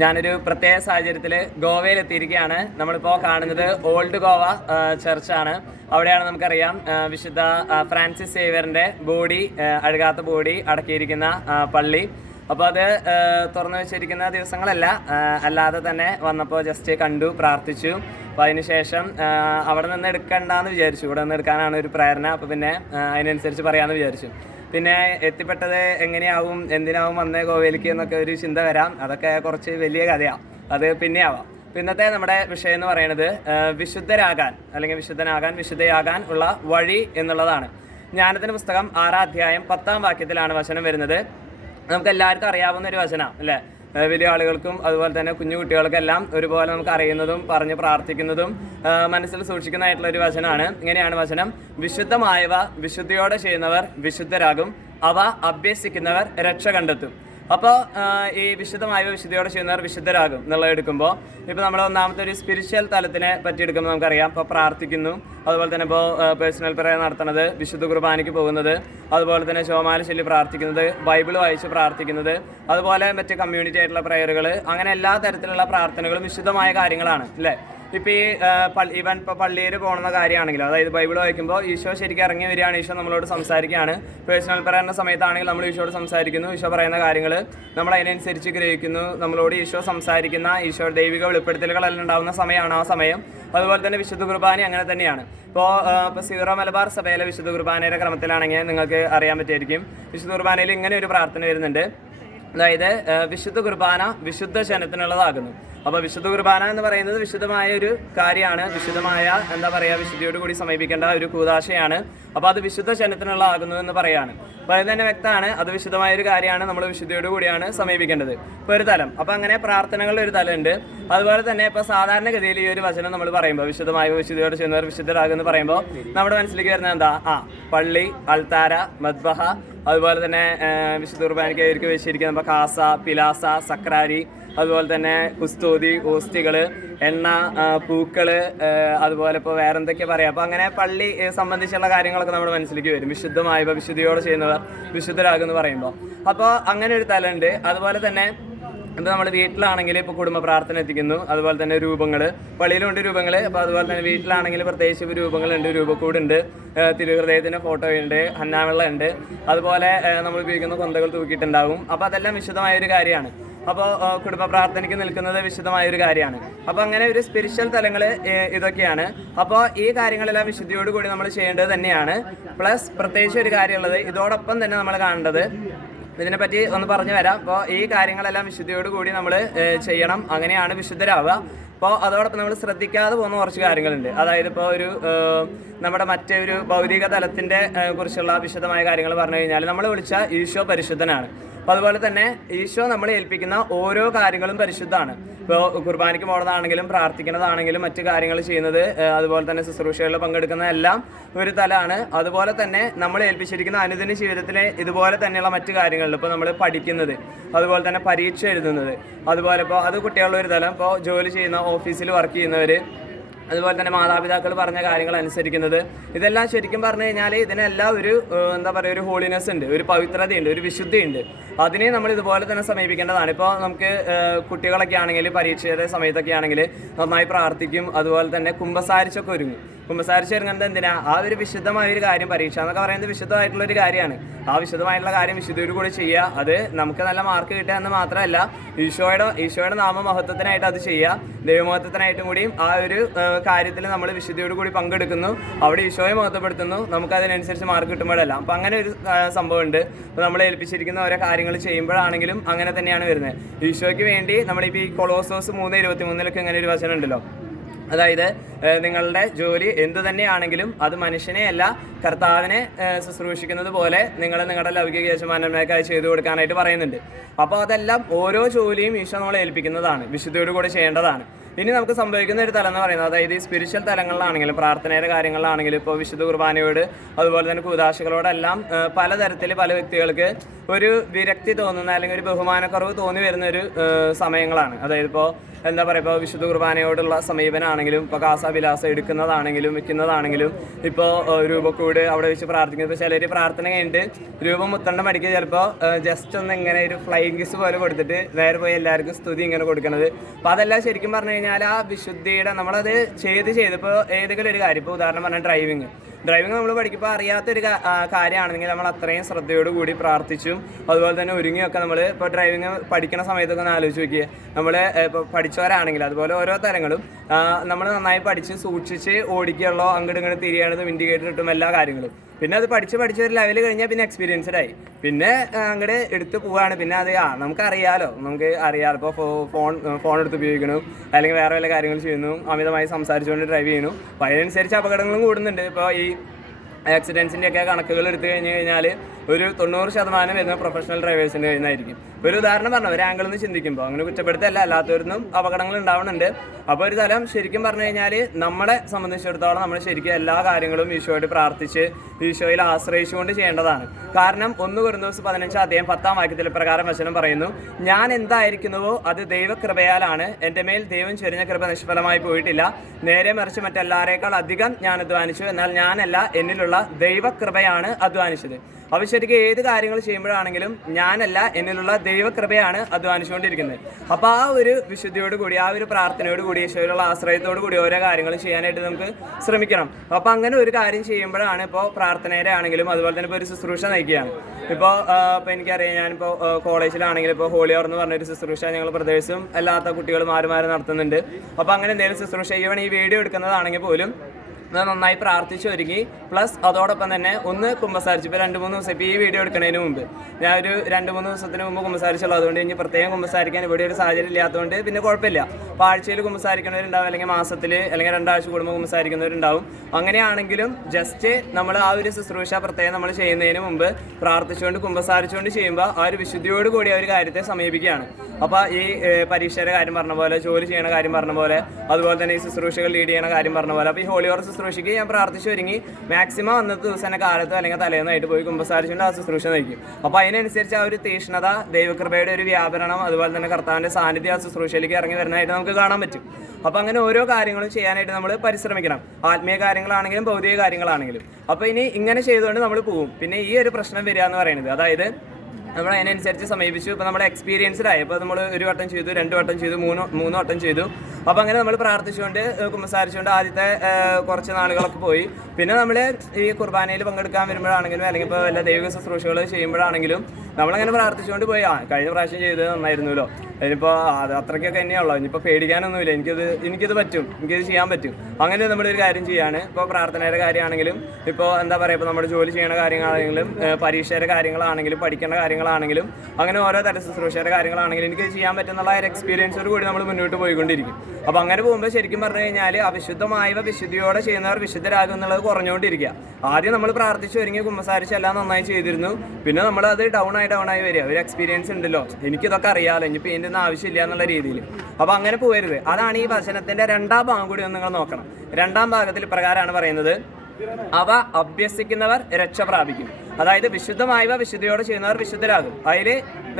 ഞാനൊരു പ്രത്യേക സാഹചര്യത്തിൽ ഗോവയിൽ എത്തിയിരിക്കുകയാണ് നമ്മളിപ്പോൾ കാണുന്നത് ഓൾഡ് ഗോവ ചർച്ചാണ്. അവിടെയാണ് നമുക്കറിയാം വിശുദ്ധ ഫ്രാൻസിസ് സേവ്യറിന്റെ ബോഡി അഴുകാത്ത ബോഡി അടക്കിയിരിക്കുന്ന പള്ളി. അപ്പോൾ അത് തുറന്നു വെച്ചിരിക്കുന്ന ദിവസങ്ങളല്ല അല്ലാതെ തന്നെ വന്നപ്പോൾ ജസ്റ്റ് കണ്ടു പ്രാർത്ഥിച്ചു. അപ്പോൾ അതിനുശേഷം അവിടെ നിന്ന് എടുക്കണ്ടെന്ന് വിചാരിച്ചു. ഇവിടെ നിന്ന് എടുക്കാനാണ് ഒരു പ്രേരണ. അപ്പോൾ പിന്നെ അതിനനുസരിച്ച് പറയാമെന്ന് വിചാരിച്ചു. പിന്നെ എത്തിപ്പെട്ടത് എങ്ങനെയാവും എന്തിനാവും വന്നേ ഗോവയിലേക്ക് എന്നൊക്കെ ഒരു ചിന്ത വരാം. അതൊക്കെ കുറച്ച് വലിയ കഥയാണ് അത് പിന്നെ ആവാം ഇന്നത്തെ നമ്മുടെ വിഷയം എന്ന് പറയുന്നത് വിശുദ്ധരാകാൻ അല്ലെങ്കിൽ വിശുദ്ധനാകാൻ വിശുദ്ധയാകാൻ ഉള്ള വഴി എന്നുള്ളതാണ്. ജ്ഞാനത്തിന്റെ പുസ്തകം ആറാം അധ്യായം പത്താം വാക്യത്തിലാണ് വചനം വരുന്നത്. നമുക്ക് എല്ലാവർക്കും അറിയാവുന്ന ഒരു വചനം അല്ലേ? വലിയ ആളുകൾക്കും അതുപോലെ തന്നെ കുഞ്ഞു കുട്ടികൾക്കെല്ലാം ഒരുപോലെ നമുക്ക് അറിയുന്നതും പറഞ്ഞ് പ്രാർത്ഥിക്കുന്നതും മനസ്സിൽ സൂക്ഷിക്കുന്നതായിട്ടുള്ള ഒരു വചനമാണ്. ഇങ്ങനെയാണ് വചനം. വിശുദ്ധമായവ വിശുദ്ധിയോടെ ചെയ്യുന്നവർ വിശുദ്ധരാകും. അവ അഭ്യസിക്കുന്നവർ രക്ഷ കണ്ടെത്തും. അപ്പോൾ ഈ വിശുദ്ധമായ വിശുദ്ധിയോടെ ചെയ്യുന്നവർ വിശുദ്ധരാകും എന്നുള്ളത് എടുക്കുമ്പോൾ ഇപ്പോൾ നമ്മൾ ഒന്നാമത്തെ ഒരു സ്പിരിച്വൽ തലത്തിനെ പറ്റി എടുക്കുമ്പോൾ നമുക്കറിയാം. ഇപ്പോൾ പ്രാർത്ഥിക്കുന്നു. അതുപോലെ തന്നെ ഇപ്പോൾ പേഴ്സണൽ പ്രയർ നടത്തുന്നത് വിശുദ്ധ കുർബാനയ്ക്ക് പോകുന്നത്. അതുപോലെ തന്നെ ശോമാല ചൊല്ലി പ്രാർത്ഥിക്കുന്നത് ബൈബിൾ വായിച്ച് പ്രാർത്ഥിക്കുന്നത്. അതുപോലെ മറ്റ് കമ്മ്യൂണിറ്റി ആയിട്ടുള്ള പ്രയറുകൾ അങ്ങനെ എല്ലാ തരത്തിലുള്ള പ്രാർത്ഥനകളും വിശുദ്ധമായ കാര്യങ്ങളാണ് അല്ലേ? ഇപ്പൊ ഈ ഇവൻ ഇപ്പൊ പള്ളിയിൽ പോകുന്ന കാര്യമാണെങ്കിലും അതായത് ബൈബിൾ വായിക്കുമ്പോൾ ഈശോ ശരിക്കും ഇറങ്ങി വരികയാണ് ഈശോ നമ്മളോട് സംസാരിക്കുകയാണ്. പേഴ്സണൽ പറയുന്ന സമയത്താണെങ്കിൽ നമ്മൾ ഈശോട് സംസാരിക്കുന്നു ഈശോ പറയുന്ന കാര്യങ്ങൾ നമ്മൾ അതിനനുസരിച്ച് ഗ്രഹിക്കുന്നു നമ്മളോട് ഈശോ സംസാരിക്കുന്ന ഈശോ ദൈവിക വെളിപ്പെടുത്തലുകളെല്ലാം ഉണ്ടാകുന്ന സമയമാണ് ആ സമയം. അതുപോലെ തന്നെ വിശുദ്ധ കുർബാന അങ്ങനെ തന്നെയാണ്. ഇപ്പോൾ ഇപ്പോൾ സീറോ മലബാർ സഭയിലെ വിശുദ്ധ കുർബാനയുടെ ക്രമത്തിലാണെങ്കിൽ നിങ്ങൾക്ക് അറിയാൻ പറ്റുമായിരിക്കും വിശുദ്ധ കുർബാനയിൽ ഇങ്ങനെ ഒരു പ്രാർത്ഥന വരുന്നുണ്ട്. അതായത് വിശുദ്ധ കുർബാന വിശുദ്ധ ജനത്തിനുള്ളതാകുന്നു. അപ്പോൾ വിശുദ്ധ കുർബാന എന്ന് പറയുന്നത് വിശുദ്ധമായ ഒരു കാര്യമാണ്. വിശുദ്ധമായ എന്താ പറയുക വിശുദ്ധിയോട് കൂടി സമീപിക്കേണ്ട ഒരു കൂതാശയാണ്. അപ്പോൾ അത് വിശുദ്ധ ജനത്തിനുള്ളതാകുന്നു എന്ന് പറയാണ്. അപ്പോൾ അത് തന്നെ വ്യക്തമാണ്. അത് വിശുദ്ധമായ ഒരു കാര്യമാണ്. നമ്മൾ വിശുദ്ധിയോട് കൂടിയാണ് സമീപിക്കേണ്ടത്. ഇപ്പോൾ ഒരു തലം. അപ്പോൾ അങ്ങനെ പ്രാർത്ഥനകളുടെ ഒരു തലമുണ്ട്. അതുപോലെ തന്നെ ഇപ്പോൾ സാധാരണഗതിയിൽ ഈ ഒരു വചനം നമ്മൾ പറയുമ്പോൾ വിശുദ്ധമായ വിശുദ്ധിയോട് ചെയ്യുന്നവർ വിശുദ്ധരാകുമെന്ന് പറയുമ്പോൾ നമ്മുടെ മനസ്സിലേക്ക് വരുന്നത് എന്താ? ആ പള്ളി അൾത്താര മദ്ബഹ അതുപോലെ തന്നെ വിശുദ്ധ കുർബാനയ്ക്ക് അവർക്ക് വെച്ചിരിക്കുന്ന ഇപ്പോൾ കാസ പിലാസ സക്രാരി അതുപോലെ തന്നെ കുസ്തൂതി ഓസ്തികൾ എണ്ണ പൂക്കൾ അതുപോലെ ഇപ്പോൾ വേറെ എന്തൊക്കെ പറയാം. അപ്പോൾ അങ്ങനെ പള്ളി സംബന്ധിച്ചുള്ള കാര്യങ്ങളൊക്കെ നമ്മുടെ മനസ്സിലേക്ക് വരും. വിശുദ്ധമായ ഇപ്പോൾ വിശുദ്ധിയോടെ ചെയ്യുന്നവർ വിശുദ്ധരാകുമെന്ന് പറയുമ്പോൾ അപ്പോൾ അങ്ങനെ ഒരു തലമുണ്ട്. അതുപോലെ തന്നെ ഇപ്പോൾ നമ്മൾ വീട്ടിലാണെങ്കിൽ ഇപ്പോൾ കുടുംബ പ്രാർത്ഥന എത്തിക്കുന്നു. അതുപോലെ തന്നെ രൂപങ്ങൾ പള്ളിയിലുണ്ട് രൂപങ്ങൾ അപ്പോൾ അതുപോലെ തന്നെ വീട്ടിലാണെങ്കിൽ പ്രത്യേകിച്ച് രൂപങ്ങളുണ്ട്. രൂപക്കൂടുണ്ട്. തിരുഹൃദയത്തിന്റെ ഫോട്ടോ ഉണ്ട് ഹന്നാവെള്ള ഉണ്ട് അതുപോലെ നമ്മൾ ഉപയോഗിക്കുന്ന കൊന്തകൾ തൂക്കിയിട്ടുണ്ടാകും. അപ്പോൾ അതെല്ലാം വിശദമായ ഒരു കാര്യമാണ്. അപ്പോൾ കുടുംബ പ്രാർത്ഥനയ്ക്ക് നിൽക്കുന്നത് വിശദമായ ഒരു കാര്യമാണ്. അപ്പോൾ അങ്ങനെ ഒരു സ്പിരിച്വൽ തലങ്ങൾ ഇതൊക്കെയാണ്. അപ്പോൾ ഈ കാര്യങ്ങളെല്ലാം വിശുദ്ധിയോടുകൂടി നമ്മൾ ചെയ്യേണ്ടത് തന്നെയാണ്. പ്ലസ് പ്രത്യേകിച്ച് ഒരു കാര്യമുള്ളത് ഇതോടൊപ്പം തന്നെ നമ്മൾ കാണേണ്ടത് ഇതിനെപ്പറ്റി ഒന്ന് പറഞ്ഞു വരാം. അപ്പോൾ ഈ കാര്യങ്ങളെല്ലാം വിശുദ്ധിയോട് കൂടി നമ്മൾ ചെയ്യണം. അങ്ങനെയാണ് വിശുദ്ധരാവുക. അപ്പോൾ അതോടൊപ്പം നമ്മൾ ശ്രദ്ധിക്കാതെ പോകുന്ന കുറച്ച് കാര്യങ്ങളുണ്ട്. അതായത് ഇപ്പോൾ ഒരു നമ്മുടെ മറ്റൊരു ഭൗതിക തലത്തിന്റെ കുറിച്ചുള്ള വിശദമായ കാര്യങ്ങൾ പറഞ്ഞു കഴിഞ്ഞാൽ നമ്മൾ വിളിച്ച ഈശോ പരിശുദ്ധനാണ്. അപ്പോൾ അതുപോലെ തന്നെ ഈശോ നമ്മളെ ഏൽപ്പിക്കുന്ന ഓരോ കാര്യങ്ങളും പരിശുദ്ധമാണ്. ഇപ്പോൾ കുർബാനയ്ക്ക് പോകുന്നതാണെങ്കിലും പ്രാർത്ഥിക്കുന്നതാണെങ്കിലും മറ്റു കാര്യങ്ങൾ ചെയ്യുന്നത് അതുപോലെ തന്നെ ശുശ്രൂഷകളിൽ പങ്കെടുക്കുന്നതെല്ലാം ഒരു തലമാണ് അതുപോലെ തന്നെ നമ്മൾ ഏൽപ്പിച്ചിരിക്കുന്ന അനുദിന ജീവിതത്തിലെ ഇതുപോലെ തന്നെയുള്ള മറ്റു കാര്യങ്ങളിൽ ഇപ്പോൾ നമ്മൾ പഠിക്കുന്നത് അതുപോലെ തന്നെ പരീക്ഷ എഴുതുന്നത്. അതുപോലെ ഇപ്പോൾ അത് കുട്ടികളുടെ ഒരു തലം. ഇപ്പോൾ ജോലി ചെയ്യുന്ന ഓഫീസിൽ വർക്ക് ചെയ്യുന്നവർ അതുപോലെ തന്നെ മാതാപിതാക്കൾ പറഞ്ഞ കാര്യങ്ങൾ അനുസരിക്കുന്നത്. ഇതെല്ലാം ശരിക്കും പറഞ്ഞു കഴിഞ്ഞാൽ ഇതിനെല്ലാം ഒരു എന്താ പറയുക ഒരു ഹോളിനെസ് ഉണ്ട് ഒരു പവിത്രതയുണ്ട് ഒരു വിശുദ്ധിയുണ്ട്. അതിനെ നമ്മൾ ഇതുപോലെ തന്നെ സമീപിക്കേണ്ടതാണ്. ഇപ്പോൾ നമുക്ക് കുട്ടികളൊക്കെ ആണെങ്കിൽ പരീക്ഷയുടെ സമയത്തൊക്കെ ആണെങ്കിൽ നന്നായി പ്രാർത്ഥിക്കും അതുപോലെ തന്നെ കുമ്പസാരിച്ചൊക്കെ ഒരുങ്ങും. കുമ്പസാരിച്ച് ഒരുങ്ങുന്നത് എന്തിനാ? ആ ഒരു വിശുദ്ധമായ ഒരു കാര്യം പരീക്ഷ എന്നൊക്കെ പറയുന്നത് വിശുദ്ധമായിട്ടുള്ള ഒരു കാര്യമാണ്. ആ വിശുദ്ധമായിട്ടുള്ള കാര്യം വിശുദ്ധിയോട് കൂടി ചെയ്യുക അത് നമുക്ക് നല്ല മാർക്ക് കിട്ടുക എന്ന് മാത്രമല്ല ഈശോയുടെ ഈശോയുടെ നാമമഹത്വത്തിനായിട്ട് അത് ചെയ്യുക. ദൈവമഹത്വത്തിനായിട്ടും കൂടിയും ആ ഒരു കാര്യത്തിൽ നമ്മൾ വിശുദ്ധിയോട് കൂടി പങ്കെടുക്കുന്നു. അവിടെ ഈശോയെ മഹത്വപ്പെടുത്തുന്നു. നമുക്ക് അതിനനുസരിച്ച് മാർക്ക് കിട്ടുമ്പോഴല്ല. അപ്പം അങ്ങനെ ഒരു സംഭവം സംഭവമുണ്ട്. അപ്പോൾ നമ്മൾ ഏൽപ്പിച്ചിരിക്കുന്ന ഓരോ കാര്യങ്ങൾ ചെയ്യുമ്പോഴാണെങ്കിലും അങ്ങനെ തന്നെയാണ് വരുന്നത്. ഈശോയ്ക്ക് വേണ്ടി നമ്മളിപ്പോൾ ഈ കൊളോസോസ് മൂന്ന് ഇരുപത്തി മൂന്നിലൊക്കെ ഇങ്ങനെ ഒരു വചനം ഉണ്ടല്ലോ. അതായത് നിങ്ങളുടെ ജോലി എന്തു തന്നെയാണെങ്കിലും അത് മനുഷ്യനെയല്ല കർത്താവിനെ ശുശ്രൂഷിക്കുന്നത് പോലെ നിങ്ങൾ നിങ്ങളുടെ ലൗകിക യജമാനന്മാർക്കായി ചെയ്തു കൊടുക്കാനായിട്ട് പറയുന്നുണ്ട്. അപ്പോൾ അതെല്ലാം ഓരോ ജോലിയും ഈശോ നമ്മളെ ഏൽപ്പിക്കുന്നതാണ് വിശുദ്ധിയോട് കൂടി ചെയ്യേണ്ടതാണ്. ഇനി നമുക്ക് സംഭവിക്കുന്ന ഒരു തലം എന്ന് പറയുന്നത് അതായത് ഈ സ്പിരിച്വൽ തലങ്ങളിലാണെങ്കിലും പ്രാർത്ഥനയുടെ കാര്യങ്ങളിലാണെങ്കിലും ഇപ്പോൾ വിശുദ്ധ കുർബാനയോട് അതുപോലെ തന്നെ കൂതാശകളോടെല്ലാം പലതരത്തിൽ പല വ്യക്തികൾക്ക് ഒരു വിരക്തി തോന്നുന്ന അല്ലെങ്കിൽ ഒരു ബഹുമാനക്കുറവ് തോന്നി വരുന്ന ഒരു സമയങ്ങളാണ്. അതായത് ഇപ്പോൾ എന്താ പറയുക ഇപ്പോൾ വിശുദ്ധ കുർബാനയോടുള്ള സമീപനമാണെങ്കിലും ഇപ്പോൾ കാസാവിലാസം എടുക്കുന്നതാണെങ്കിലും വിൽക്കുന്നതാണെങ്കിലും ഇപ്പോൾ രൂപക്കൂട് അവിടെ വെച്ച് പ്രാർത്ഥിക്കുന്നത് ഇപ്പോൾ ചിലർ പ്രാർത്ഥന കഴിഞ്ഞിട്ട് രൂപം മുത്തണ്ട മടിക്കുക ചിലപ്പോൾ ജസ്റ്റ് ഒന്ന് ഇങ്ങനെ ഒരു ഫ്ലൈങ് കിസ് പോലെ കൊടുത്തിട്ട് വേറെ പോയി എല്ലാവർക്കും സ്തുതി ഇങ്ങനെ കൊടുക്കുന്നത് അപ്പോൾ അതെല്ലാം ശരിക്കും പറഞ്ഞു കഴിഞ്ഞാൽ ആ വിശുദ്ധിയുടെ നമ്മളത് ചെയ്ത് ചെയ്ത് ഇപ്പോൾ ഏതെങ്കിലും ഒരു കാര്യം ഇപ്പോൾ ഉദാഹരണം പറഞ്ഞാൽ ഡ്രൈവിങ് ഡ്രൈവിംഗ് നമ്മൾ പഠിക്കുമ്പോൾ അറിയാത്തൊരു കാര്യമാണെങ്കിൽ നമ്മൾ അത്രയും ശ്രദ്ധയോട് കൂടി പ്രാർത്ഥിച്ചും അതുപോലെ തന്നെ ഒരുങ്ങിയൊക്കെ നമ്മൾ ഇപ്പോൾ ഡ്രൈവിംഗ് പഠിക്കുന്ന സമയത്തൊക്കെ ഒന്ന് ആലോചിച്ച് നോക്കിയേ. നമ്മൾ ഇപ്പോൾ പഠിച്ചവരാണെങ്കിൽ അതുപോലെ ഓരോ തരങ്ങളും നമ്മൾ നന്നായി പഠിച്ച് സൂക്ഷിച്ച് ഓടിക്കുകയുള്ളോ അങ്ങോട്ട് ഇങ്ങോട്ട് തിരിയണതും ഇൻഡിക്കേറ്റർ കിട്ടും എല്ലാ കാര്യങ്ങളും. പിന്നെ അത് പഠിച്ച് പഠിച്ച് ഒരു ലെവൽ കഴിഞ്ഞാൽ പിന്നെ എക്സ്പീരിയൻസ്ഡ് ആയി. പിന്നെ അങ്ങോട്ട് എടുത്ത് പോവാണ്. പിന്നെ അത് ആ നമുക്ക് അറിയാലോ. നമുക്ക് അറിയാലോ ഇപ്പോൾ ഫോൺ ഫോൺ എടുത്ത് ഉപയോഗിക്കുന്നു. അല്ലെങ്കിൽ വേറെ വല്ല കാര്യങ്ങൾ ചെയ്യുന്നു. അമിതമായി സംസാരിച്ചുകൊണ്ട് ഡ്രൈവ് ചെയ്യുന്നു. അപ്പോൾ അതിനനുസരിച്ച് അപകടങ്ങളും കൂടുന്നുണ്ട്. ഇപ്പോൾ ഈ ആക്സിഡൻസിന്റെയൊക്കെ കണക്കുകൾ എടുത്തു കഴിഞ്ഞ് കഴിഞ്ഞാൽ ഒരു തൊണ്ണൂറ് ശതമാനം വരുന്ന പ്രൊഫഷണൽ ഡ്രൈവേഴ്സിന്റെ കയ്യിൽ ഒരു ഉദാഹരണം പറഞ്ഞു ഒരു ആംഗിളിൽ നിന്ന് ചിന്തിക്കുമ്പോൾ അങ്ങനെ കുറ്റപ്പെടുത്തല്ല അല്ലാത്തവരിന്നും അപകടങ്ങൾ ഉണ്ടാവുന്നുണ്ട് അപ്പോൾ ഒരു തലം ശരിക്കും പറഞ്ഞു കഴിഞ്ഞാൽ നമ്മളെ സംബന്ധിച്ചിടത്തോളം നമ്മൾ ശരിക്കും എല്ലാ കാര്യങ്ങളും ഈശോയോട് പ്രാർത്ഥിച്ച് ഈശോയിൽ ആശ്രയിച്ചുകൊണ്ട് ചെയ്യേണ്ടതാണ്. കാരണം ഒന്ന് കുറഞ്ഞ ദിവസം പതിനഞ്ചാം അദ്ദേഹം പത്താം വാക്യത്തിൽ പ്രകാരം വചനം പറയുന്നു ഞാൻ എന്തായിരിക്കുന്നുവോ അത് ദൈവകൃപയാലാണ്. എന്റെ മേൽ ദൈവം ചൊരിഞ്ഞ കൃപ നിഷ്ഫലമായി പോയിട്ടില്ല. നേരെ മറിച്ച് മറ്റെല്ലാവരേക്കാൾ അധികം ഞാൻ അധ്വാനിച്ചു. എന്നാൽ ഞാനല്ല എന്നിലുള്ള ദൈവകൃപയാണ് അധ്വാനിച്ചത്. അപ്പോൾ ശരിക്കും ഏത് കാര്യങ്ങൾ ചെയ്യുമ്പോഴാണെങ്കിലും ഞാനല്ല എന്നിലുള്ള ദൈവകൃപയാണ് അധ്വാനിച്ചുകൊണ്ടിരിക്കുന്നത് അപ്പോൾ ആ ഒരു വിശുദ്ധിയോട് കൂടി ആ ഒരു പ്രാർത്ഥനയോട് കൂടി ഈശോയിലുള്ള ആശ്രയത്തോട് കൂടി ഓരോ കാര്യങ്ങളും ചെയ്യാനായിട്ട് നമുക്ക് ശ്രമിക്കണം. അപ്പോൾ അങ്ങനെ ഒരു കാര്യം ചെയ്യുമ്പോഴാണ് ഇപ്പോൾ പ്രാർത്ഥനയുടെ ആണെങ്കിലും അതുപോലെ തന്നെ ഇപ്പോൾ ഒരു ശുശ്രൂഷ നയിക്കുകയാണ് ഇപ്പോൾ ഇപ്പോൾ എനിക്കറിയാം ഞാനിപ്പോൾ കോളേജിലാണെങ്കിലും ഇപ്പോൾ ഹോളിയോർ എന്ന് പറഞ്ഞൊരു ശുശ്രൂഷ ഞങ്ങൾ പ്രദേശം അല്ലാത്ത കുട്ടികൾ മാറി മാറി നടത്തുന്നുണ്ട്. അപ്പോൾ അങ്ങനെ എന്തെങ്കിലും ശുശ്രൂഷ ചെയ്യുവാണെങ്കിൽ ഈ വീഡിയോ എടുക്കുന്നതാണെങ്കിൽ പോലും നന്നായി പ്രാർത്ഥിച്ചു ഒരുങ്ങി. പ്ലസ് അതോടൊപ്പം തന്നെ ഒന്ന് കുമ്പസാരിച്ചു. ഇപ്പോൾ രണ്ട് മൂന്ന് ദിവസം ഇപ്പോൾ ഈ വീഡിയോ എടുക്കുന്നതിന് മുമ്പ്. ഞാൻ ഒരു രണ്ട് മൂന്ന് ദിവസത്തിന് മുമ്പ് കുമ്പസാരിച്ചുള്ളൂ. അതുകൊണ്ട് ഇനി പ്രത്യേകം കുമ്പസാരിക്കാൻ ഇവിടെ ഒരു സാഹചര്യം ഇല്ലാത്തതുകൊണ്ട് പിന്നെ കുഴപ്പമില്ല. അപ്പോൾ ആഴ്ചയിൽ കുമ്പസാരിക്കുന്നവരുണ്ടാവും. അല്ലെങ്കിൽ മാസത്തിൽ അല്ലെങ്കിൽ രണ്ടാഴ്ച കൂടുമ്പോൾ കുമ്പസാരിക്കുന്നവരുണ്ടാവും. അങ്ങനെയാണെങ്കിലും ജസ്റ്റ് നമ്മൾ ആ ഒരു ശുശ്രൂഷ പ്രത്യേകം നമ്മൾ ചെയ്യുന്നതിന് മുമ്പ് പ്രാർത്ഥിച്ചുകൊണ്ട് കുമ്പസാരിച്ചുകൊണ്ട് ചെയ്യുമ്പോൾ ആ ഒരു വിശുദ്ധിയോട് കൂടി ആ ഒരു കാര്യത്തെ സമീപിക്കുകയാണ്. അപ്പോൾ ഈ പരീക്ഷയുടെ കാര്യം പറഞ്ഞ പോലെ ജോലി ചെയ്യണ കാര്യം പറഞ്ഞ പോലെ അതുപോലെ തന്നെ ഈ ശുശ്രൂഷകൾ ലീഡ് ചെയ്യണ കാര്യം പറഞ്ഞ പോലെ അപ്പോൾ ഈ ഹോളിയോർ ശുശ്രൂഷയ്ക്ക് ഞാൻ പ്രാർത്ഥിച്ചു ഒരുങ്ങി മാക്സിമം അന്നത്തെ ദിവസം കാലത്തോ അല്ലെങ്കിൽ തലേന്നായിട്ട് പോയി കുമ്പസാരിച്ചുകൊണ്ട് ആ ശുശ്രൂഷ നയിക്കും അപ്പോൾ അതിനനുസരിച്ച് ആ ഒരു തീഷ്ണത ദൈവകൃപയുടെ ഒരു വ്യാപരണം അതുപോലെ തന്നെ കർത്താവിന്റെ സാന്നിധ്യം ആ ശുശ്രൂഷയിലേക്ക് ഇറങ്ങി വരുന്നതായിട്ട് നമുക്ക് കാണാൻ പറ്റും. അപ്പോൾ അങ്ങനെ ഓരോ കാര്യങ്ങളും ചെയ്യാനായിട്ട് നമ്മൾ പരിശ്രമിക്കണം. ആത്മീയ കാര്യങ്ങളാണെങ്കിലും ഭൗതിക കാര്യങ്ങളാണെങ്കിലും. അപ്പോൾ ഇനി ഇങ്ങനെ ചെയ്തുകൊണ്ട് നമ്മൾ പോകും പിന്നെ ഈ ഒരു പ്രശ്നം വരിക എന്ന് പറയുന്നത് അതായത് നമ്മൾ അതിനനുസരിച്ച് സമീപിച്ചു. ഇപ്പോൾ നമ്മുടെ എക്സ്പീരിയൻസ്ഡ് ആയി ഇപ്പോൾ നമ്മൾ ഒരു വട്ടം ചെയ്തു രണ്ട് വട്ടം ചെയ്തു മൂന്ന് മൂന്ന് വട്ടം ചെയ്തു. അപ്പോൾ അങ്ങനെ നമ്മൾ പ്രാർത്ഥിച്ചുകൊണ്ട് കുമ്പസാരിച്ചുകൊണ്ട് ആദ്യത്തെ കുറച്ച് നാളുകളൊക്കെ പോയി. പിന്നെ നമ്മൾ ഈ കുർബാനയിൽ പങ്കെടുക്കാൻ വരുമ്പോഴാണെങ്കിലും അല്ലെങ്കിൽ ഇപ്പോൾ വല്ല ദൈവിക ശുശ്രൂഷകൾ ചെയ്യുമ്പോഴാണെങ്കിലും നമ്മളങ്ങനെ പ്രാർത്ഥിച്ചുകൊണ്ട് പോയി. ആ കഴിഞ്ഞ പ്രാവശ്യം ചെയ്തത് നന്നായിരുന്നല്ലോ. ഇനിയിപ്പോൾ അത് അത്രയ്ക്കൊക്കെ തന്നെയുള്ളൂ ഇനിയിപ്പോൾ പേടിക്കാനൊന്നുമില്ല. എനിക്കത് എനിക്കത് പറ്റും. എനിക്കത് ചെയ്യാൻ പറ്റും. അങ്ങനെ നമ്മളൊരു കാര്യം ചെയ്യാണ്. ഇപ്പോൾ പ്രാർത്ഥനയുടെ കാര്യമാണെങ്കിലും ഇപ്പോൾ എന്താ പറയുക ഇപ്പോൾ നമ്മുടെ ജോലി ചെയ്യണ കാര്യങ്ങളാണെങ്കിലും പരീക്ഷയുടെ കാര്യങ്ങളാണെങ്കിലും പഠിക്കേണ്ട കാര്യങ്ങളാണെങ്കിലും അങ്ങനെ ഓരോ തര ശുശ്രൂഷയുടെ കാര്യങ്ങളാണെങ്കിലും എനിക്ക് ചെയ്യാൻ പറ്റുന്നുള്ള ഒരു എക്സ്പീരിയൻസോട് കൂടി നമ്മൾ മുന്നോട്ട് പോയിക്കൊണ്ടിരിക്കും. അപ്പോൾ അങ്ങനെ പോകുമ്പോൾ ശരിക്കും പറഞ്ഞു കഴിഞ്ഞാൽ അവിശുദ്ധമായവ വിശുദ്ധിയോടെ ചെയ്യുന്നവർ വിശുദ്ധരാകും എന്നുള്ളത് കുറഞ്ഞുകൊണ്ടിരിക്കുക. ആദ്യം നമ്മൾ പ്രാർത്ഥിച്ചു ഒരുങ്ങി കുമ്പസാരിച്ച് എല്ലാം നന്നായി ചെയ്തിരുന്നു. പിന്നെ നമ്മൾ അത് ഡൗൺ ആയി ഡൗൺ ആയി വരിക. ഒരു എക്സ്പീരിയൻസ് ഉണ്ടല്ലോ. എനിക്കിതൊക്കെ അറിയാമല്ലോ ഇനി പെയിന്റ് ഒന്നും ആവശ്യമില്ല എന്നുള്ള രീതിയിൽ അപ്പോൾ അങ്ങനെ പോകരുത് അതാണ് ഈ വചനത്തിന്റെ രണ്ടാം ഭാഗം കൂടി ഒന്ന് നിങ്ങൾ നോക്കണം. രണ്ടാം ഭാഗത്തിൽ പ്രകാരമാണ് പറയുന്നത്. അവ അഭ്യസിക്കുന്നവർ രക്ഷ പ്രാപിക്കും അതായത് വിശുദ്ധമായവ വിശുദ്ധിയോടെ ചെയ്യുന്നവർ വിശുദ്ധരാകും. അതിൽ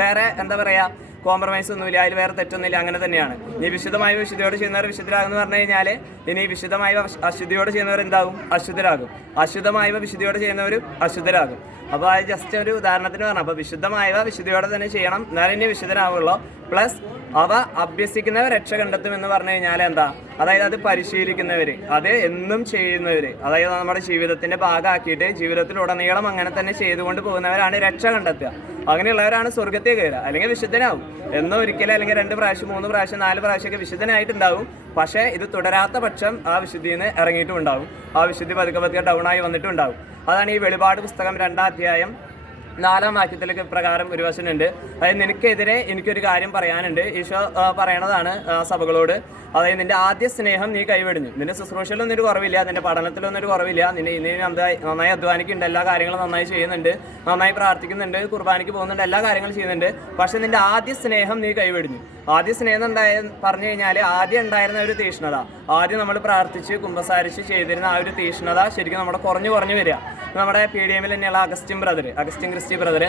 വേറെ എന്താ പറയാ കോംപ്രമൈസ് ഒന്നുമില്ല അതിൽ വേറെ തെറ്റൊന്നുമില്ല അങ്ങനെ തന്നെയാണ്. ഇനി വിശുദ്ധമായ വിശുദ്ധിയോട് ചെയ്യുന്നവർ വിശുദ്ധരാകും പറഞ്ഞു കഴിഞ്ഞാൽ ഇനി വിശുദ്ധമായ അശുദ്ധിയോട് ചെയ്യുന്നവർ എന്താകും? അശുദ്ധരാകും. അശുദ്ധമായവ വിശുദ്ധിയോട് ചെയ്യുന്നവരും അശുദ്ധരാകും. അപ്പോൾ അത് ജസ്റ്റ് ഒരു ഉദാഹരണത്തിന് പറഞ്ഞു. അപ്പോൾ വിശുദ്ധമായവ വിശുദ്ധിയോടെ തന്നെ ചെയ്യണം. എന്നാലും ഇനി വിശുദ്ധനാവുള്ളൂ. പ്ലസ് അവ അഭ്യസിക്കുന്നവർ രക്ഷ കണ്ടെത്തും എന്ന് പറഞ്ഞു കഴിഞ്ഞാൽ എന്താ? അതായത് അത് പരിശീലിക്കുന്നവർ അത് എന്നും ചെയ്യുന്നവര്. അതായത് നമ്മുടെ ജീവിതത്തിന്റെ ഭാഗമാക്കിയിട്ട് ജീവിതത്തിലുടനീളം അങ്ങനെ തന്നെ ചെയ്തുകൊണ്ട് പോകുന്നവരാണ് രക്ഷ കണ്ടെത്തുക. അങ്ങനെയുള്ളവരാണ് സ്വർഗത്തെ കയറുക. അല്ലെങ്കിൽ വിശുദ്ധനാവും. എന്നോ ഒരിക്കലും അല്ലെങ്കിൽ രണ്ട് പ്രാവശ്യം മൂന്ന് പ്രാവശ്യം നാല് പ്രാവശ്യമൊക്കെ വിശുദ്ധനായിട്ടുണ്ടാവും. പക്ഷേ ഇത് തുടരാത്ത പക്ഷം ആ വിശുദ്ധിയിൽ നിന്ന് ഇറങ്ങിയിട്ടും ഉണ്ടാവും ആ വിശുദ്ധി പതുക്കെ പതുക്കെ ഡൗൺ ആയി വന്നിട്ടും ഉണ്ടാവും അതാണ് ഈ വെളിപാട് പുസ്തകം രണ്ടാം അധ്യായം നാലാം വാക്യത്തിലേക്ക് പ്രകാരം ഒരു വശനുണ്ട് അതായത് നിനക്കെതിരെ എനിക്കൊരു കാര്യം പറയാനുണ്ട്. ഈശോ പറയണതാണ് സഭകളോട്. അതായത് നിന്റെ ആദ്യ സ്നേഹം നീ കൈവെടിഞ്ഞു നിന്റെ ശുശ്രൂഷയിലൊന്നും ഒരു കുറവില്ല നിന്റെ പഠനത്തിലൊന്നും ഒരു കുറവില്ല. നിന്നെ ഇനി നന്നായി നന്നായി അധ്വാനിക്കുന്നുണ്ട് എല്ലാ കാര്യങ്ങളും നന്നായി ചെയ്യുന്നുണ്ട് നന്നായി പ്രാർത്ഥിക്കുന്നുണ്ട് കുർബാനയ്ക്ക് പോകുന്നുണ്ട് എല്ലാ കാര്യങ്ങളും ചെയ്യുന്നുണ്ട്. പക്ഷെ നിന്റെ ആദ്യ സ്നേഹം നീ കൈവെടിഞ്ഞു ആദ്യ സ്നേഹം എന്തായ പറഞ്ഞു കഴിഞ്ഞാൽ ആദ്യം ഉണ്ടായിരുന്ന ഒരു തീഷ്ണത. ആദ്യം നമ്മൾ പ്രാർത്ഥിച്ച് കുമ്പസാരിച്ച് ചെയ്തിരുന്ന ആ ഒരു തീഷ്ണത ശരിക്കും നമ്മുടെ കുറഞ്ഞു കുറഞ്ഞു വരിക. നമ്മുടെ പി ഡി എമ്മിൽ തന്നെയുള്ള Augustine brother Augustine Christy brother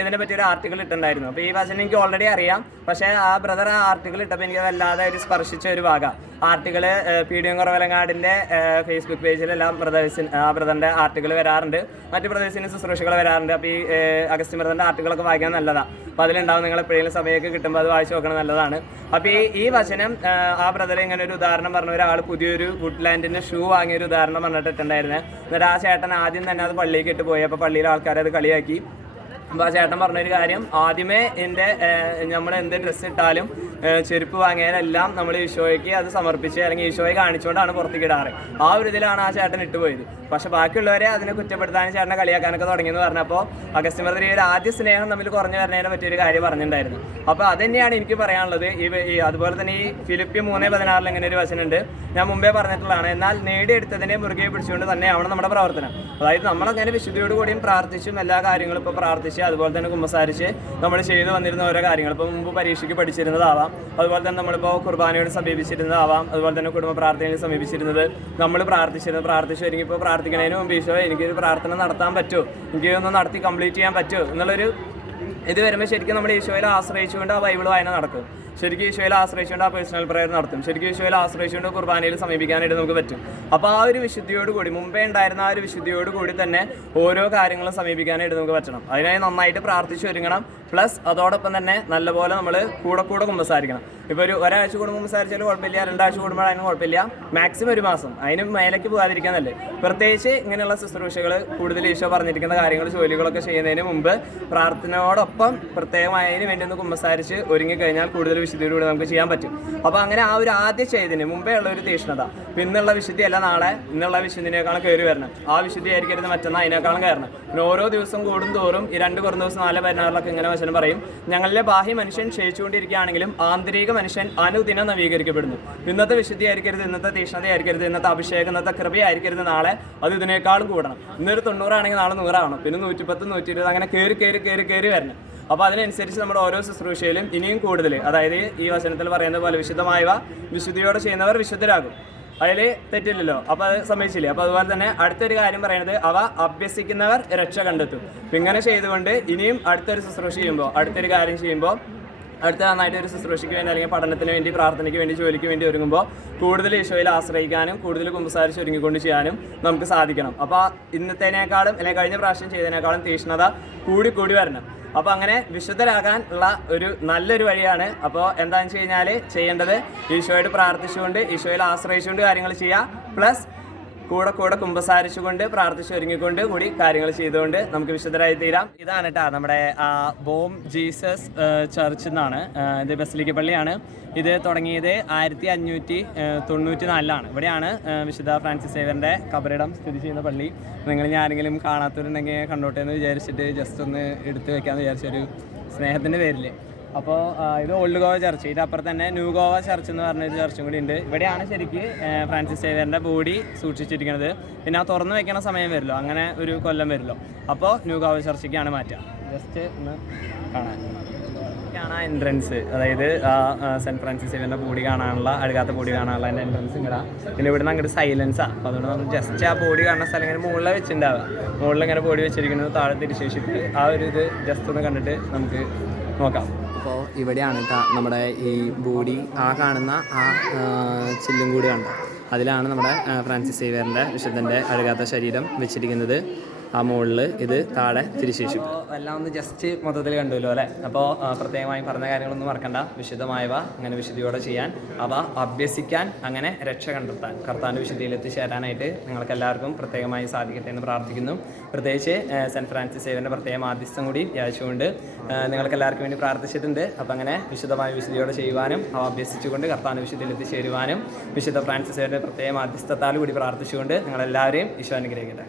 ഇതിനെ പറ്റി ഒരു ആർട്ടിക്കിൾ ഇട്ടിട്ടുണ്ടായിരുന്നു. അപ്പോൾ ഈ വചനം എനിക്ക് ഓൾറെഡി അറിയാം. പക്ഷേ ആ ബ്രദർ ആ ആർട്ടിക്കിൾ ഇട്ടപ്പോൾ എനിക്ക് വല്ലാതെ ഒരു സ്പർശിച്ച ഒരു ഭാഗം ആർട്ടിക്കിൾ പി ഡി എം കുറവലങ്ങാടിന്റെ ഫേസ്ബുക്ക് പേജിലെല്ലാം ബ്രദേഴ്സിൻ ആ ബ്രദറിന്റെ ആർട്ടിക്കിൾ വരാറുണ്ട്. മറ്റ് ബ്രദേഴ്സിന് ശുശ്രൂഷകൾ വരാറുണ്ട്. അപ്പോൾ ഈ അഗസ്റ്റ് ബ്രദറിന്റെ ആർട്ടിക്കിളൊക്കെ വായിക്കാൻ നല്ലതാണ് അപ്പോൾ അതിലുണ്ടാവും നിങ്ങൾ എപ്പോഴെങ്കിലും സമയമൊക്കെ കിട്ടുമ്പോൾ അത് വായിച്ചു നോക്കണം നല്ലതാണ്. അപ്പോൾ ഈ ഈ വചനം ആ ബ്രദർ ഇങ്ങനെ ഒരു ഉദാഹരണം പറഞ്ഞ ഒരാൾ പുതിയൊരു വുഡ്ലാൻഡിന്റെ ഷൂ വാങ്ങിയ ഒരു ഉദാഹരണം പറഞ്ഞിട്ടുണ്ടായിരുന്നത് എന്നിട്ട് ആ ചേട്ടൻ ആദ്യം തന്നെ അത് പള്ളിയിലേക്ക് ഇട്ട് പോയി. അപ്പോൾ പള്ളിയിലെ ആൾക്കാരെ അത് കളിയാക്കി. അപ്പോൾ ആ ചേട്ടൻ പറഞ്ഞൊരു കാര്യം? ആദ്യമേ എന്റെ നമ്മൾ എന്ത് ഡ്രസ്സ് ഇട്ടാലും ചെരുപ്പ് വാങ്ങിയാലെല്ലാം നമ്മൾ ഈശോയ്ക്ക് അത് സമർപ്പിച്ച് അല്ലെങ്കിൽ ഈശോയെ കാണിച്ചുകൊണ്ടാണ് പുറത്തേക്ക് ഇടാറ്. ആ ഒരു ഇതിലാണ് ആ ചേട്ടൻ ഇട്ടുപോയത് പക്ഷെ ബാക്കിയുള്ളവരെ അതിനെ കുറ്റപ്പെടുത്താനും ചേട്ടനെ കളിയാക്കാനൊക്കെ തുടങ്ങിയെന്ന് പറഞ്ഞപ്പോൾ അഗസ്റ്റ് ഈ ആദ്യ സ്നേഹം തമ്മിൽ കുറഞ്ഞു വരുന്നതിനെ പറ്റിയൊരു കാര്യം പറഞ്ഞിട്ടുണ്ടായിരുന്നു. അപ്പോൾ അത് തന്നെയാണ് എനിക്ക് പറയാനുള്ളത്. ഈ അതുപോലെ തന്നെ ഈ ഫിലിപ്പി മൂന്ന് പതിനാറിൽ ഇങ്ങനെ ഒരു വചനമുണ്ട് ഞാൻ മുമ്പേ പറഞ്ഞിട്ടുള്ളതാണ് എന്നാൽ നേടിയെടുത്തതിനെ മുറുകെ പിടിച്ചുകൊണ്ട് തന്നെയാണ് നമ്മുടെ പ്രവർത്തനം. അതായത് നമ്മളങ്ങനെ വിശുദ്ധിയോട് കൂടിയും പ്രാർത്ഥിച്ചും എല്ലാ കാര്യങ്ങളും ഇപ്പോൾ പ്രാർത്ഥിച്ച് അതുപോലെ തന്നെ കുമ്പസാരിച്ച് നമ്മൾ ചെയ്തു വന്നിരുന്ന ഓരോ കാര്യങ്ങൾ. ഇപ്പോൾ മുമ്പ് പരീക്ഷയ്ക്ക് പഠിച്ചിരുന്നതാവാം. അതുപോലെ തന്നെ നമ്മളിപ്പോൾ കുർബാനയോട് സമീപിച്ചിരുന്നതാവാം. അതുപോലെ തന്നെ കുടുംബ പ്രാർത്ഥനയിൽ സമീപിച്ചിരുന്നത് നമ്മൾ പ്രാർത്ഥിച്ചിരുന്നത് പ്രാർത്ഥിച്ചു എനിക്ക് ഇപ്പോൾ പ്രാർത്ഥിക്കുന്നതിന് മുമ്പ് ഈശോ എനിക്കൊരു പ്രാർത്ഥന നടത്താൻ പറ്റുമോ എനിക്കൊന്ന് നടത്തി കംപ്ലീറ്റ് ചെയ്യാൻ പറ്റുമോ എന്നുള്ളൊരു ഇത് വരുമ്പോൾ ശരിക്കും നമ്മൾ ഈശോയിൽ ആശ്രയിച്ചുകൊണ്ട് ആ ബൈബിൾ വായന നടക്കും. ശരിക്കും ഈശോയിൽ ആശ്രയിച്ചുകൊണ്ട് ആ പേഴ്സണൽ പ്രയർ നടത്തും. ശരിക്കും ഈശോയിൽ ആശ്രയിച്ചുകൊണ്ട് കുർബാനയിൽ സമീപിക്കാനായിട്ട് നമുക്ക് പറ്റും. അപ്പോൾ ആ ഒരു വിശുദ്ധിയോട് കൂടി മുമ്പേ ഉണ്ടായിരുന്ന ആ ഒരു വിശുദ്ധിയോട് കൂടി തന്നെ ഓരോ കാര്യങ്ങളും സമീപിക്കാനായിട്ട് നമുക്ക് പറ്റണം. അതിനായി നന്നായിട്ട് പ്രാർത്ഥിച്ചു ഒരുങ്ങണം. പ്ലസ് അതോടൊപ്പം തന്നെ നല്ലപോലെ നമ്മൾ കൂടെ കൂടെ കുമ്പസാരിക്കണം. ഇപ്പോൾ ഒരു ഒരാഴ്ച കൂടുമ്പോൾ കുമ്പസാരിച്ചാലും കുഴപ്പമില്ല രണ്ടാഴ്ച കൂടുമ്പോൾ അതിന് കുഴപ്പമില്ല. മാക്സിമം ഒരു മാസം. അതിന് മേലേക്ക് പോകാതിരിക്കാന്നല്ലേ പ്രത്യേകിച്ച് ഇങ്ങനെയുള്ള ശുശ്രൂഷകൾ കൂടുതൽ ഈശോ പറഞ്ഞിരിക്കുന്ന കാര്യങ്ങൾ ജോലികളൊക്കെ ചെയ്യുന്നതിന് മുമ്പ് പ്രാർത്ഥനയോടൊപ്പം പ്രത്യേകമായതിന് വേണ്ടി ഒന്ന് കുമ്പസാരിച്ച് ഒരുങ്ങിക്കഴിഞ്ഞാൽ കൂടുതൽ വിശുദ്ധിയോടുകൂടി നമുക്ക് ചെയ്യാൻ പറ്റും. അപ്പോൾ അങ്ങനെ ആ ഒരു ആദ്യ ചെയ്തതിന് മുമ്പേ ഉള്ള ഒരു തീഷ്ണത പിന്നുള്ള വിശുദ്ധിയല്ല നാളെ ഇന്നുള്ള വിശുദ്ധിനേക്കാളും കയറി വരണം. ആ വിശുദ്ധി ആയിരിക്കരുത് മറ്റന്നാൾ അതിനേക്കാളും കയറണം. പിന്നെ ഓരോ ദിവസം കൂടും തോറും ഈ രണ്ട് കുറഞ്ഞ ദിവസം നാല് പതിനാറിലൊക്കെ ഇങ്ങനെ വചനം പറയും. ഞങ്ങളിലെ ബാഹ്യ മനുഷ്യൻ ക്ഷയിച്ചുകൊണ്ടിരിക്കുകയാണെങ്കിലും ആന്തരിക മനുഷ്യൻ അനുദിനം നവീകരിക്കപ്പെടുന്നു. ഇന്നത്തെ വിശുദ്ധി ആയിരിക്കരുത് ഇന്നത്തെ തീഷ്ണത ആയിരിക്കരുത് ഇന്നത്തെ അഭിഷേകം ഇന്നത്തെ കൃപയായിരിക്കരുത് നാളെ അത് ഇതിനേക്കാളും കൂടണം. ഇന്നൊരു തൊണ്ണൂറാണെങ്കിൽ നാളെ നൂറാവണം. പിന്നെ നൂറ്റിപ്പത്ത് നൂറ്റി ഇരുപത് അങ്ങനെ കയറി കയറി കയറി കയറി വരണം. അപ്പോൾ അതിനനുസരിച്ച് നമ്മുടെ ഓരോ ശുശ്രൂഷയിലും ഇനിയും കൂടുതൽ അതായത് ഈ വചനത്തിൽ പറയുന്ന പോലെ വിശുദ്ധമായവ വിശുദ്ധിയോടെ ചെയ്യുന്നവർ വിശുദ്ധരാകും. അതിൽ തെറ്റില്ലല്ലോ. അപ്പോൾ അത് സമ്മതിച്ചില്ലേ? അപ്പോൾ അതുപോലെ തന്നെ അടുത്തൊരു കാര്യം പറയുന്നത് അവ അഭ്യസിക്കുന്നവർ രക്ഷ കണ്ടെത്തും. അപ്പം ഇങ്ങനെ ചെയ്തുകൊണ്ട് ഇനിയും അടുത്തൊരു ശുശ്രൂഷ ചെയ്യുമ്പോൾ അടുത്തൊരു കാര്യം ചെയ്യുമ്പോൾ അടുത്ത നന്നായിട്ട് ഒരു ശുശ്രൂഷയ്ക്ക് വേണ്ടി അല്ലെങ്കിൽ പഠനത്തിന് വേണ്ടി പ്രാർത്ഥനയ്ക്ക് വേണ്ടി ജോലിക്ക് വേണ്ടി ഒരുങ്ങുമ്പോൾ കൂടുതൽ ഈശോയിൽ ആശ്രയിക്കാനും കൂടുതൽ കുമ്പസാരിച്ച് ഒരുങ്ങിക്കൊണ്ട് ചെയ്യാനും നമുക്ക് സാധിക്കണം. അപ്പോൾ ഇന്നത്തേനേക്കാളും അല്ലെങ്കിൽ കഴിഞ്ഞ പ്രാവശ്യം ചെയ്തതിനേക്കാളും തീഷ്ണത കൂടി കൂടി വരണം. അപ്പോൾ അങ്ങനെ വിശുദ്ധരാകാൻ ഉള്ള ഒരു നല്ലൊരു വഴിയാണ്. അപ്പോൾ എന്താണെന്ന് വെച്ച് കഴിഞ്ഞാൽ ചെയ്യേണ്ടത് ഈശോയോട് പ്രാർത്ഥിച്ചുകൊണ്ട് ഈശോയിൽ ആശ്രയിച്ചുകൊണ്ട് കാര്യങ്ങൾ ചെയ്യുക പ്ലസ് കൂടെ കൂടെ കുമ്പസാരിച്ചുകൊണ്ട് പ്രാർത്ഥിച്ച് ഒരുങ്ങിക്കൊണ്ട് കൂടി കാര്യങ്ങൾ ചെയ്തുകൊണ്ട് നമുക്ക് വിശുദ്ധരായി തീരാം ഇതാണ് കേട്ടോ നമ്മുടെ ബോം ജീസസ് ചർച്ച് എന്നാണ് ഇത് ബസലിക്ക പള്ളിയാണ്. ഇത് തുടങ്ങിയത് ആയിരത്തി അഞ്ഞൂറ്റി തൊണ്ണൂറ്റി നാലിലാണ് ഇവിടെയാണ് വിശുദ്ധ ഫ്രാൻസിസ് സേവറിന്റെ കബറിടം സ്ഥിതി ചെയ്യുന്ന പള്ളി. നിങ്ങൾ ഇനി ആരെങ്കിലും കാണാത്തവരുണ്ടെങ്കിൽ കണ്ടോട്ടെ എന്ന് വിചാരിച്ചിട്ട് ജസ്റ്റ് ഒന്ന് എടുത്തു വെക്കാമെന്ന് വിചാരിച്ചൊരു സ്നേഹത്തിന്റെ പേരിൽ അപ്പോൾ ഇത് ഓൾഡ് ഗോവ ചർച്ച് ഇതിന്റെ അപ്പുറത്ത് തന്നെ ന്യൂ ഗോവ ചർച്ച് എന്ന് പറഞ്ഞൊരു ചർച്ചും കൂടി ഉണ്ട്. ഇവിടെയാണ് ശരിക്ക് ഫ്രാൻസിസ് സേവിയറിന്റെ ബോഡി സൂക്ഷിച്ചിരിക്കുന്നത്. പിന്നെ ആ തുറന്നു വെക്കണ സമയം വരുമല്ലോ അങ്ങനെ ഒരു കൊല്ലം വരുമല്ലോ അപ്പോൾ ന്യൂ ഗോവ ചർച്ചയ്ക്കാണ് മാറ്റുക ജസ്റ്റ് ഒന്ന് കാണാൻ ആ എൻട്രൻസ് അതായത് ആ സെന്റ് ഫ്രാൻസിസ് സേവിയറിന്റെ ബോഡി കാണാനുള്ള അഴുകാത്ത ബോഡി കാണാനുള്ള എന്റെ എൻട്രൻസ് ഇങ്ങനെ പിന്നെ ഇവിടുന്ന് അങ്ങോട്ട് സൈലൻസാണ് അപ്പോൾ അതുകൊണ്ട് നമ്മൾ ജസ്റ്റ് ആ ബോഡി കാണുന്ന സ്ഥലം ഇങ്ങനെ മുകളിൽ വെച്ചിട്ടുണ്ടാവുക മുകളിൽ ഇങ്ങനെ ബോഡി വെച്ചിരിക്കുന്നത് താഴെ തിരിശേഷിച്ച് ആ ഒരു ഇത് ജസ്റ്റ് ഒന്ന് കണ്ടിട്ട് നമുക്ക് നോക്കാം. അപ്പോൾ ഇവിടെയാണ് നമ്മുടെ ഈ ബോഡി ആ കാണുന്ന ആ ആ, ചില്ലും കൂടി കണ്ടോ അതിലാണ് നമ്മുടെ ഫ്രാൻസിസ് സേവിയറിന്റെ വിശുദ്ധന്റെ അഴുകാത്ത ശരീരം വെച്ചിരിക്കുന്നത്. ആ മുകളിൽ ഇത് താഴെ തിരിച്ചു എല്ലാം ഒന്ന് ജസ്റ്റ് മൊത്തത്തിൽ കണ്ടുല്ലോ അല്ലേ? അപ്പോൾ പ്രത്യേകമായി പറഞ്ഞ കാര്യങ്ങളൊന്നും മറക്കണ്ട. വിശുദ്ധമായവ അങ്ങനെ വിശുദ്ധിയോടെ ചെയ്യാൻ അവ അഭ്യസിക്കാൻ അങ്ങനെ രക്ഷ കണ്ടെത്താൻ കർത്താന്റെ വിശുദ്ധിയിൽ എത്തിച്ചേരാനായിട്ട് നിങ്ങൾക്ക് എല്ലാവർക്കും പ്രത്യേകമായി സാധിക്കട്ടെ എന്ന് പ്രാർത്ഥിക്കുന്നു. പ്രത്യേകിച്ച് സെന്റ് ഫ്രാൻസിസ് സേവന്റെ പ്രത്യേക മാധ്യസ്ഥം കൂടി യാചിച്ചുകൊണ്ട് നിങ്ങൾക്ക് എല്ലാവർക്കും വേണ്ടി പ്രാർത്ഥിച്ചിട്ടുണ്ട്. അപ്പം അങ്ങനെ വിശുദ്ധമായ വിശുദ്ധിയോടെ ചെയ്യുവാനും അവ അഭ്യസിച്ചുകൊണ്ട് കർത്താന്റെ വിശുദ്ധിയിൽ എത്തിച്ചേരുവാനും വിശുദ്ധ ഫ്രാൻസിസ് സേവന്റെ പ്രത്യേക മാധ്യസ്ഥത്താൽ കൂടി പ്രാർത്ഥിച്ചുകൊണ്ട് നിങ്ങളെല്ലാവരെയും ഈശോ അനുഗ്രഹിക്കട്ടെ.